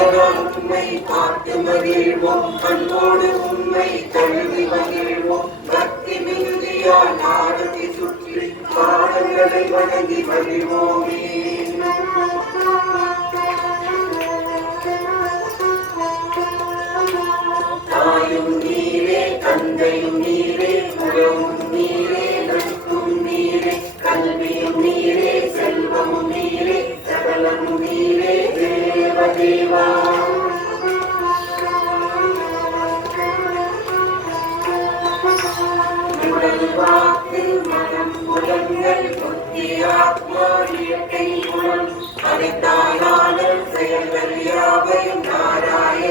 உண்மை பார்த்து மகிழ்வோம், கண்ணோடு உண்மை தழுவி மகிழ்வோம். பக்தி மிகுதியால் நாடத்தை சுற்றி பாடங்களை வணங்கி மகிழ்வோமே. தாயும் நீரே, தந்தையும் நீரே, உறவும் நீரே, நட்பும் நீரே, கல்வியும் நீரே, செல்வமும் நீரே, சகலமும் நீரே, தேவதேவா. உடல் வாக்கு மனம் புலன்கள் புத்தி ஆத்மா இயற்கை குணம் அனைத்தாயான செயல்கள் யாவையும் நாராயண